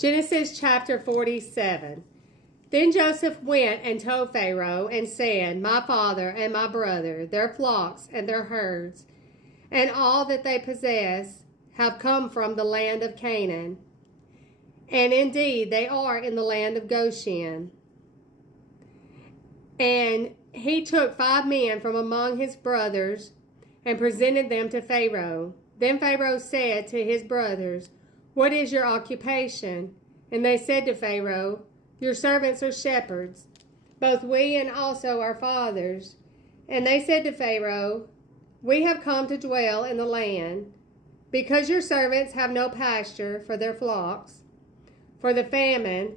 Genesis chapter 47. Then Joseph went and told Pharaoh and said, My father and my brother, their flocks and their herds, and all that they possess, have come from the land of Canaan. And indeed they are in the land of Goshen. And he took 5 men from among his brothers and presented them to Pharaoh. Then Pharaoh said to his brothers, What is your occupation? And they said to Pharaoh, Your servants are shepherds, both we and also our fathers. And they said to Pharaoh, We have come to dwell in the land, because your servants have no pasture for their flocks, for the famine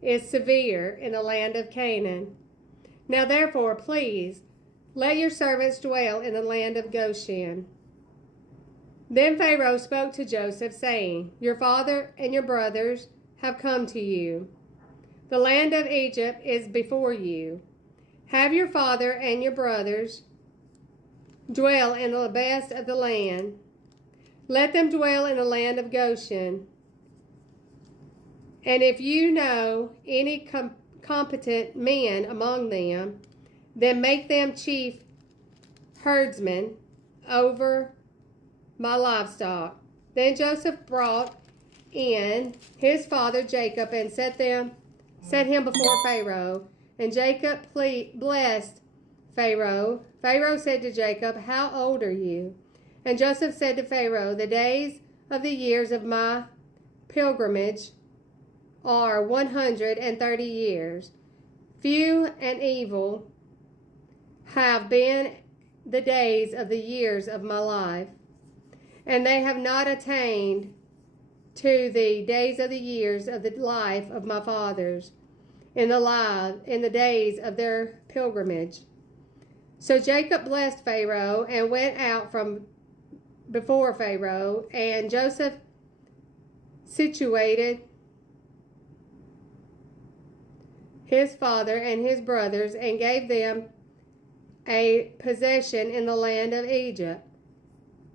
is severe in the land of Canaan. Now therefore, please, let your servants dwell in the land of Goshen. Then Pharaoh spoke to Joseph, saying, Your father and your brothers have come to you. The land of Egypt is before you. Have your father and your brothers dwell in the best of the land. Let them dwell in the land of Goshen. And if you know any competent men among them, then make them chief herdsmen over my livestock. Then Joseph brought in his father Jacob and set him before Pharaoh. And Jacob blessed Pharaoh. Pharaoh said to Jacob, How old are you? And Joseph said to Pharaoh, The days of the years of my pilgrimage are 130 years. Few and evil have been the days of the years of my life, and they have not attained to the days of the years of the life of my fathers in the days of their pilgrimage. So Jacob blessed Pharaoh and went out from before Pharaoh, and Joseph situated his father and his brothers and gave them a possession in the land of Egypt,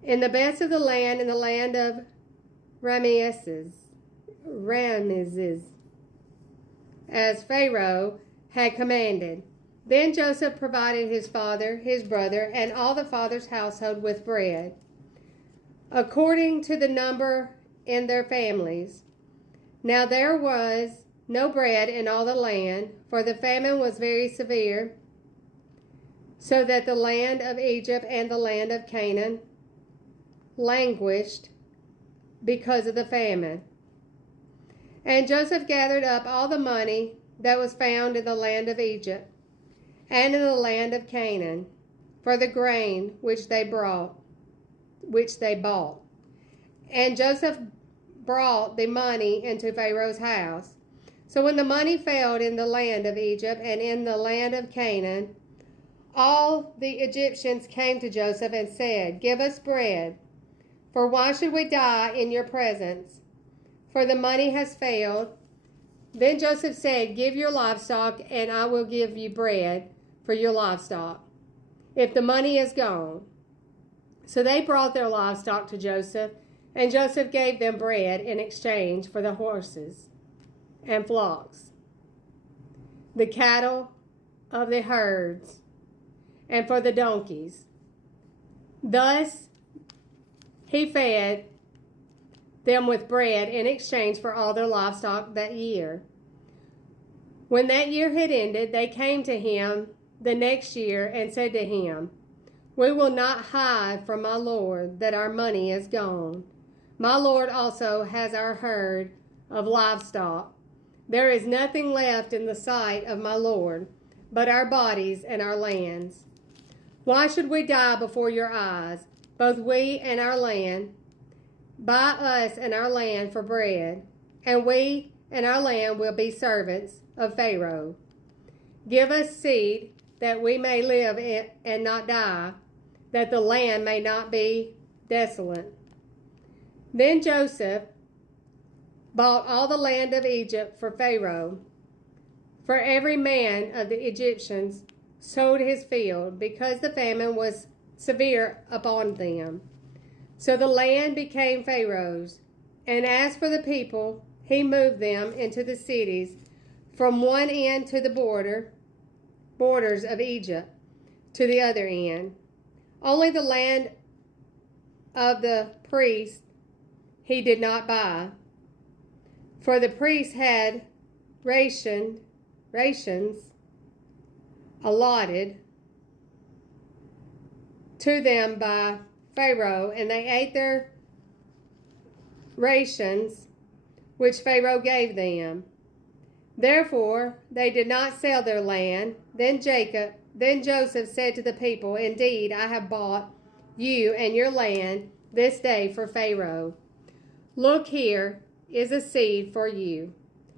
in the best of the land, in the land of Ramesses, as Pharaoh had commanded. Then Joseph provided his father, his brother, and all the father's household with bread, according to the number in their families. Now there was no bread in all the land, for the famine was very severe, so that the land of Egypt and the land of Canaan languished because of the famine. And Joseph gathered up all the money that was found in the land of Egypt and in the land of Canaan for the grain which they bought. And Joseph brought the money into Pharaoh's house. So when the money failed in the land of Egypt and in the land of Canaan, all the Egyptians came to Joseph and said, Give us bread, for why should we die in your presence? For the money has failed. Then Joseph said, Give your livestock, and I will give you bread for your livestock, if the money is gone. So they brought their livestock to Joseph, and Joseph gave them bread in exchange for the horses and flocks, the cattle of the herds, and for the donkeys. Thus he fed them with bread in exchange for all their livestock that year. When that year had ended, they came to him the next year and said to him, We will not hide from my lord that our money is gone. My lord also has our herd of livestock. There is nothing left in the sight of my lord but our bodies and our lands. Why should we die before your eyes, both we and our land? Buy us and our land for bread, and we and our land will be servants of Pharaoh. Give us seed that we may live and not die, that the land may not be desolate. Then Joseph bought all the land of Egypt for Pharaoh. For every man of the Egyptians sold his field, because the famine was severe upon them. So the land became Pharaoh's, and as for the people, he moved them into the cities from one end to the borders of Egypt to the other end. Only the land of the priests he did not buy, for the priests had rations allotted to them by Pharaoh, and they ate their rations which Pharaoh gave them. Therefore they did not sell their land. Then Joseph said to the people, "Indeed, I have bought you and your land this day for Pharaoh. Look, here is a seed for you,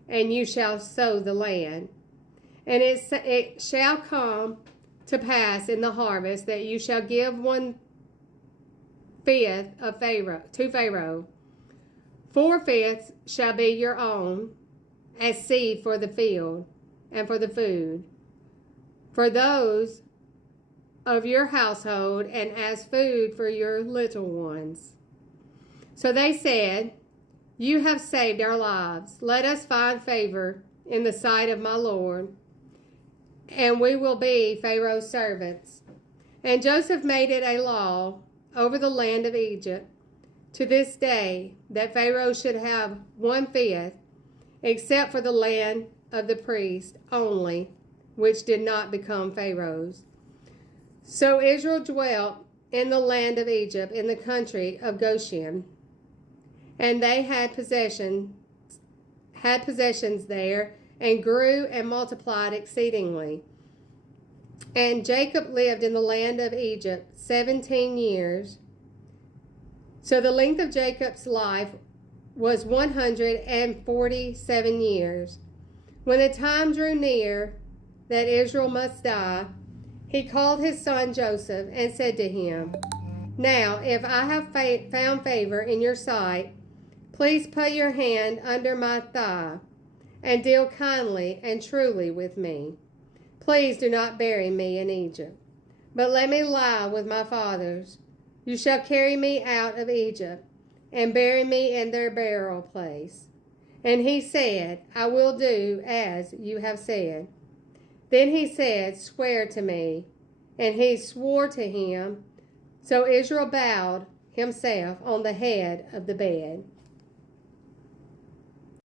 and you shall sow the land. And it shall come to pass in the harvest that you shall give 1/5 of to Pharaoh. 4/5 shall be your own as seed for the field and for the food, for those of your household, and as food for your little ones." So they said, "You have saved our lives. Let us find favor in the sight of my Lord, and we will be Pharaoh's servants." And Joseph made it a law over the land of Egypt to this day that Pharaoh should have 1/5, except for the land of the priest only, which did not become Pharaoh's. So Israel dwelt in the land of Egypt, in the country of Goshen, and they had possessions there, and grew and multiplied exceedingly. And Jacob lived in the land of Egypt 17 years. So the length of Jacob's life was 147 years. When the time drew near that Israel must die, he called his son Joseph and said to him, "Now, if I have found favor in your sight, please put your hand under my thigh and deal kindly and truly with me. Please do not bury me in Egypt, but let me lie with my fathers. You shall carry me out of Egypt and bury me in their burial place." And he said, "I will do as you have said." Then he said, "Swear to me." And he swore to him. So Israel bowed himself on the head of the bed.